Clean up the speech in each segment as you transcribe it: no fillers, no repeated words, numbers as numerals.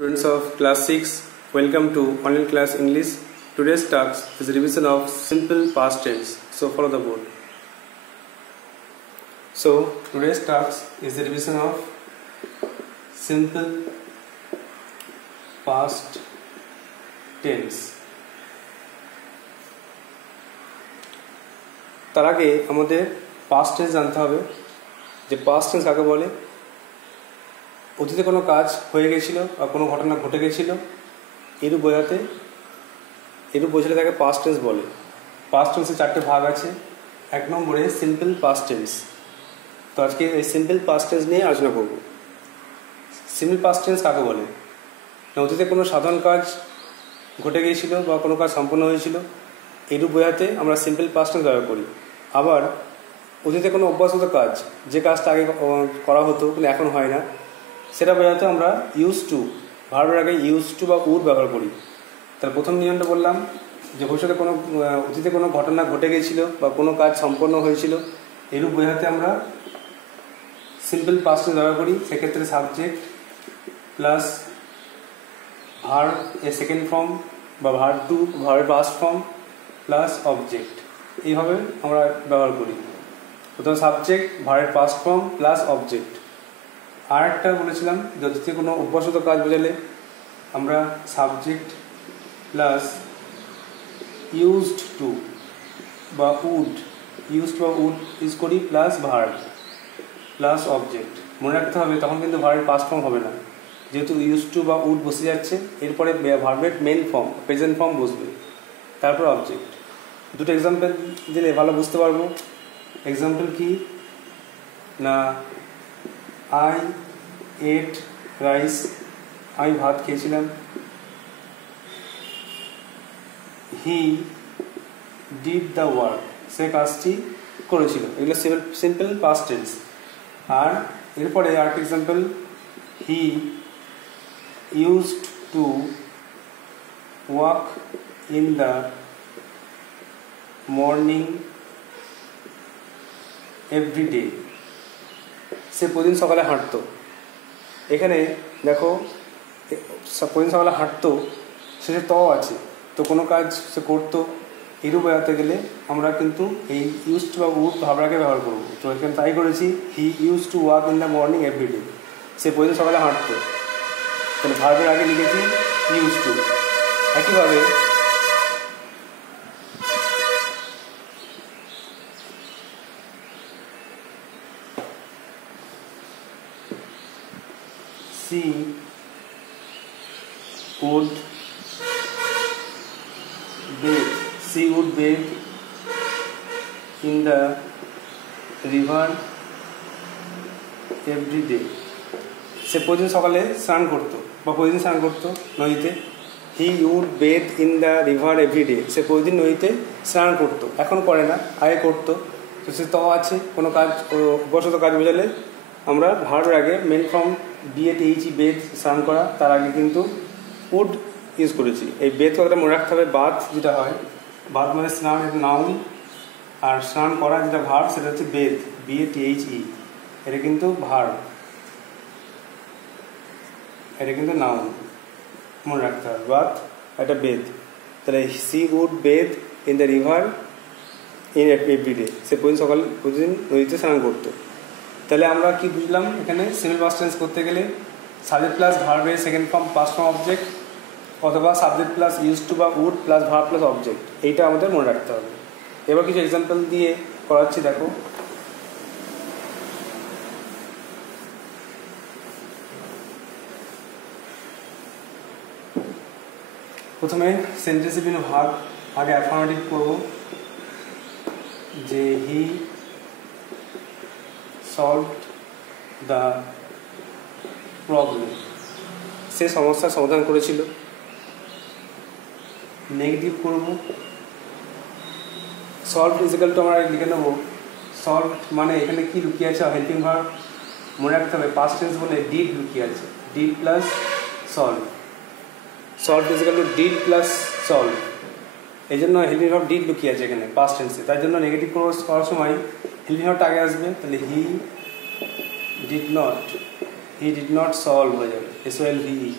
Students of class 6, welcome to online class English. Today's task is a revision of simple past tense. So follow the board. So today's task is a revision of simple past tense. তার আগে আমাদের past tense জানতে হবে যে past tense কাকে বলে। অতীতে কোনো কাজ হয়ে গেছিল বা কোনো ঘটনা ঘটে গেছিল এরূপ বোঝালে তাকে পাস্ট টেন্স বলে। পাস্ট টেন্সের চারটে ভাগ আছে। এক নম্বরে সিম্পল পাস্ট টেন্স। তো আজকে এই সিম্পল পাস্ট টেন্স নিয়ে আলোচনা করব। সিম্পল পাস্ট টেন্স কাকে বলে? না, অতীতে কোনো সাধারণ কাজ ঘটে গিয়েছিল বা কোনো কাজ সম্পন্ন হয়েছিল এরূপ বোঝাতে আমরা সিম্পল পাস্ট টেন্স ব্যবহার করি। আবার অতীতে কোনো অভ্যাসগত কাজ, যে কাজটা আগে করা হতো কিন্তু এখন হয় না, সেটা বোঝাতে আমরা ইউজ টু, ভার্বের আগে ইউজ টু বা উড ব্যবহার করি। তার প্রথম নিয়মটা বললাম যে ভবিষ্যতে কোনো অতীতে কোনো ঘটনা ঘটে গিয়েছিল বা কোনো কাজ সম্পন্ন হয়েছিল এরূপ বোঝাতে আমরা সিম্পল পাস্ট টেন্স ব্যবহার করি। সেক্ষেত্রে সাবজেক্ট প্লাস ভার্ব এর সেকেন্ড ফর্ম বা ভার্ব টু, ভার্বের পাস্ট ফর্ম প্লাস অবজেক্ট, এইভাবে আমরা ব্যবহার করি। প্রথম সাবজেক্ট, ভার্বের পাস্ট ফর্ম প্লাস অবজেক্ট। আর একটা বলেছিলাম যে অতীতে কোনো অভ্যাসগত কাজ বোঝালে আমরা সাবজেক্ট প্লাস ইউজড টু বা উড ইউজ করি প্লাস ভার্ব প্লাস অবজেক্ট। মনে রাখতে হবে তখন কিন্তু ভার্বের পাস্ট ফর্ম হবে না, যেহেতু ইউজ টু বা উড বসে যাচ্ছে, এরপরে ভার্বের মেন ফর্ম প্রেজেন্ট ফর্ম বসবে, তারপর অবজেক্ট। দুটো এক্সাম্পল দিলে ভালো বুঝতে পারবো। এক্সাম্পল কি না, I ate rice, আমি ভাত খেয়েছিলাম। He did the work, সে কাজটি করেছিল। এগুলো সিম্পল পাস্ট টেন্স। আর এরপরে আরেকটা example, he used to walk in the morning every day, সে প্রতিদিন সকালে হাঁটতো। এখানে দেখো প্রতিদিন সকালে হাঁটতো, শেষে ত আছে, তো কোনো কাজ সে করতো এরূপ বোঝাতে গেলে আমরা কিন্তু এই ইউজ টু বা উড ভাবরাকে ব্যবহার করবো। তো এখানে তাই করেছি, he used to walk in the morning everyday, সে প্রতিদিন সকালে হাঁটতো। তাহলে ভার্বের আগে লিখেছি ইউজ টু। একইভাবে she would bathe in the river every day, সে প্রতিদিন সকালে স্নান করতো বা প্রতিদিন স্নান করতো নদীতে। He would bathe in the river everyday, সে প্রতিদিন নদীতে স্নান করতো, এখন করে না, আগে করতো। তো সে ত আছে, কোনো কাজ অভ্যাসগত কাজ বোঝালে আমরা ভার্বের আগে মেন ফর্ম বিএটিএইচই বেথ, স্নান করা, তার আগে কিন্তু উড ইউজ করেছি। এই বেথ কথাটা মনে রাখতে হবে। বাথ যেটা হয়, বাথ মানে স্নান, এটা নাউন। আর স্নান করা যেটা ভার্ব, সেটা হচ্ছে বেথ, বিএটিএইচই, এটা কিন্তু ভার্ব, এটা কিন্তু নাউন, মনে রাখতে হবে। বাথ, এটা বেথ। তাহলে she would bathe in the river in everyday, সে প্রতিদিন নদীতে স্নান করতো। তাহলে আমরা কি বুঝলাম এখানে? সিম্পল পাস্ট টেন্স করতে গেলে সাবজেক্ট প্লাস ভার্বের second form past form object, অথবা সাবজেক্ট প্লাস ইউজ টু বা would plus verb plus object, এইটা আমাদের মনে রাখতে হবে। এবার কিছু এক্সাম্পল দিয়ে করাচ্ছি, দেখো। প্রথমে সেন্টেন্সের বিভিন্ন ভাগ, আগে অ্যাফার্মেটিভ করবো যে হি solved the problem, সে সমস্যার সমাধান করেছিল। নেগেটিভ করব, সলভ ইজিক্যাল টু আমরা লিখে নেব সলভ মানে এখানে কি লুকিয়ে আছে, হেল্পিং ভার্ব। মনে রাখতে হবে পাস্ট টেন্স বলে ডিড লুকিয়ে আছে, did plus solve. Solve is equal to did plus solve, এই জন্য হেল্পিং ভার্ব ডিড লুকিয়ে আছে এখানে পাস্ট টেন্সে। তার জন্য নেগেটিভ করার সময় হেল্পিং ভার্বটা আগে আসবে। তাহলে he did not, he did not solve হয়ে যাবে SOLVE।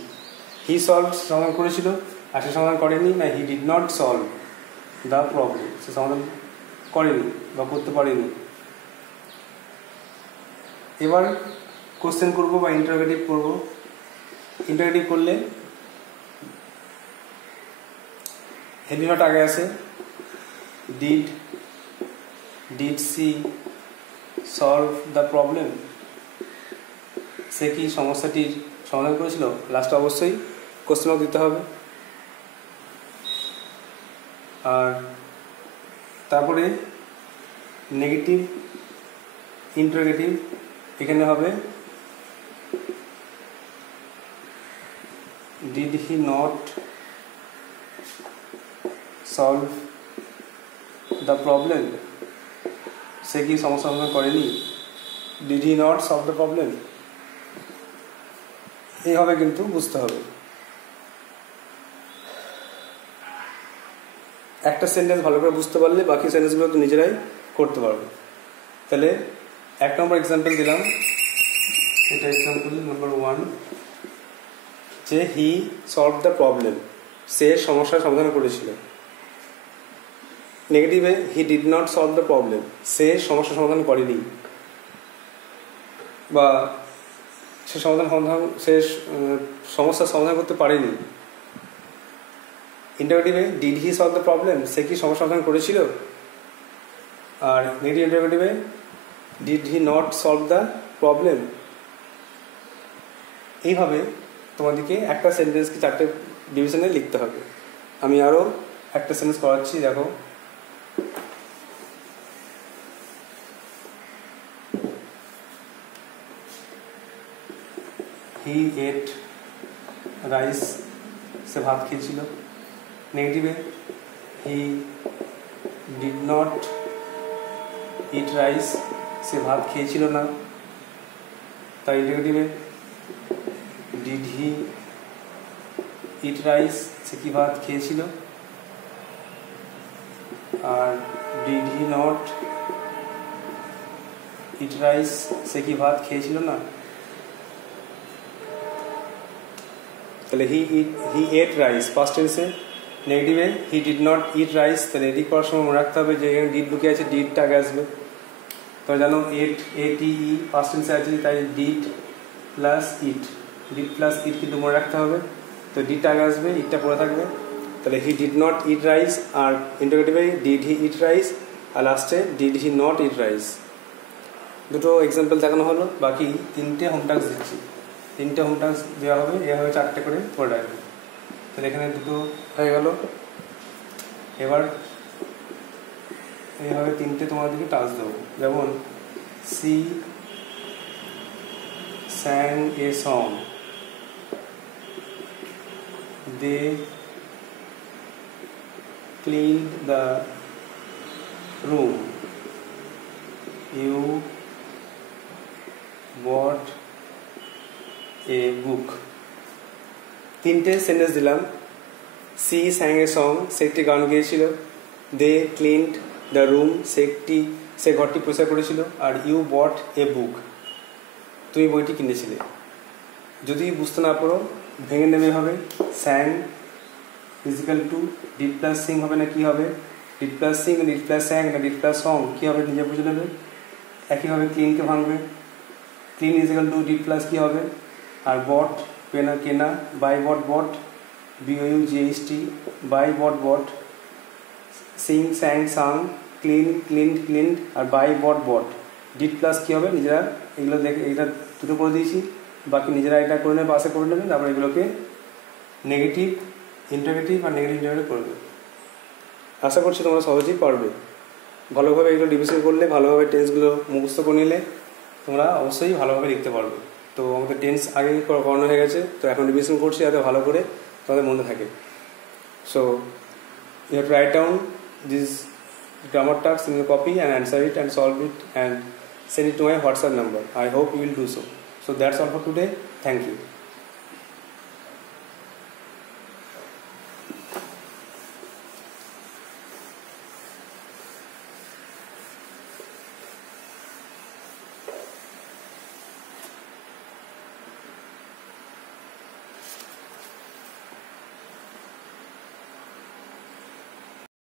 হি সলভ সমাধান করেছিল আর সে সমাধান করেনি, না he did not solve the problem, সে সমাধান করেনি বা করতে পারেনি। এবার কোশ্চেন করবো বা ইন্টারোগেটিভ করবো। ইন্টারোগেটিভ করলে হেভি নট আগে আসে, did she solve the problem, সে কি সমস্যাটির সমাধান করেছিল, লাস্টে অবশ্যই কোশ্চেন মার্ক দিতে হবে। আর তারপরে নেগেটিভ ইন্টারোগেটিভ এখানে হবে did he not solve the problem, সে কি সমস্যা সমাধান করেনি, did he not solve the problem, এইভাবে কিন্তু বুঝতে হবে। একটা সেন্টেন্স ভালো করে বুঝতে পারলে বাকি সেন্টেন্সগুলো তো নিজেরাই করতে পারবে। তাহলে 1 নম্বর এক্সাম্পল দিলাম, এটা এক্সাম্পল নম্বর 1, যে হি সলভ দ্য প্রবলেম, সে সমস্যার সমাধান করেছিল। নেগেটিভে he did not solve the problem, সে সমস্যার সমাধান করেনি বা সে সমস্যার সমাধান করতে পারেনি। ইন্টারোগেটিভে did he solve the problem, সে কি সমস্যার সমাধান করেছিল। আর নেগেটিভ ইন্টারোগেটিভে did he not solve the problem. এইভাবে তোমাদেরকে একটা সেন্টেন্সকে 4টে ডিভিশনে লিখতে হবে। আমি আরও একটা সেন্টেন্স করাচ্ছি, দেখো। হি এট রাইস, সে ভাত খেয়েছিল। নেগেটিভে he did not eat rice, সে ভাত খেয়েছিল না। তার ইন্টারোগেটিভে ডিড হি ইট রাইস, সে কি ভাত খেয়েছিল। আর did he not eat rice, সে কি ভাত খেয়েছিল না। তাহলে হি এট রাইস ফার্স্ট টেন্সে। নেগেটিভে he did not eat rice, তাহলে এটি করার সময় মনে রাখতে হবে যে এখানে ডিড লুকে আছে, ডিডটা আগে আসবে। তো জানো ATE ফার্স্ট টেন্সে আছে, তাই ডিড প্লাস ইট কিন্তু মনে রাখতে হবে। তো ডিডটা আগে আসবে, ইটটা পরে থাকবে। তাহলে he did not eat rice, আর ইন্টারোগেটিভে ডিড হি ইট রাইস, আর লাস্টে did he not eat rice. দুটো এক্সাম্পল দেখানো হলো, বাকি 3টে হোম টাস্ক দিচ্ছি। 3টে হোম টাস্ক দেওয়া হবে, এভাবে 4টে করে পড়ে রাখবে। তাহলে এখানে দুটো হয়ে গেল। এবার এইভাবে 3টে তোমাদেরকে টাস্ক দেবো, যেমন she sang a song, they cleaned the room, you bought a book. 3টে সেন্টেন্স দিলাম। সি স্যাং এ সং, সে একটি গান গেয়েছিল। দে ক্লিনড দ্য রুম, সে ঘরটি পরিষ্কার করেছিল। আর ইউ বট এ বুক, তুমি বইটি কিনেছিলে। যদি বুঝতে না পারো ভেঙে নেবে হবে। Sang is equal to did plus sing হবে না কি হবে, did plus sing, did plus sang না ডিড প্লাস সং, কী হবে নিজে বুঝে নেবে। একইভাবে ক্লিনকে ভাঙবে। Clean is equal to did plus কী হবে, আর বট কেনা, buy bought BOUGHT, buy bought, sing sang sung, cleaned, আর বাই বট। ডিড প্লাস কী হবে নিজেরা এগুলো দেখে, এটা দুটো করে দিয়েছি, বাকি নিজেরা এটা করে নেবে, পাশে করে নেবে। তারপরে এগুলোকে নেগেটিভ ইন্টারোগেটিভ আর নেগেটিভ ইন্টারোগেটিভ করবে। আশা করছি তোমরা সহজেই পারবে। ভালোভাবে এগুলো ডিভিশন করলে, ভালোভাবে টেন্সগুলো মুখস্থ করে নিলে তোমরা অবশ্যই ভালোভাবে লিখতে পারবে। তো আমাদের টেন্স আগে করানো হয়ে গেছে, তো এখন রিভিশন করছি যাতে ভালো করে তোমাদের মনে থাকে। So you have to write down this grammar tasks in your copy and answer it and solve it and send it to my WhatsApp number. I hope you will do so. So that's all for today. Thank you.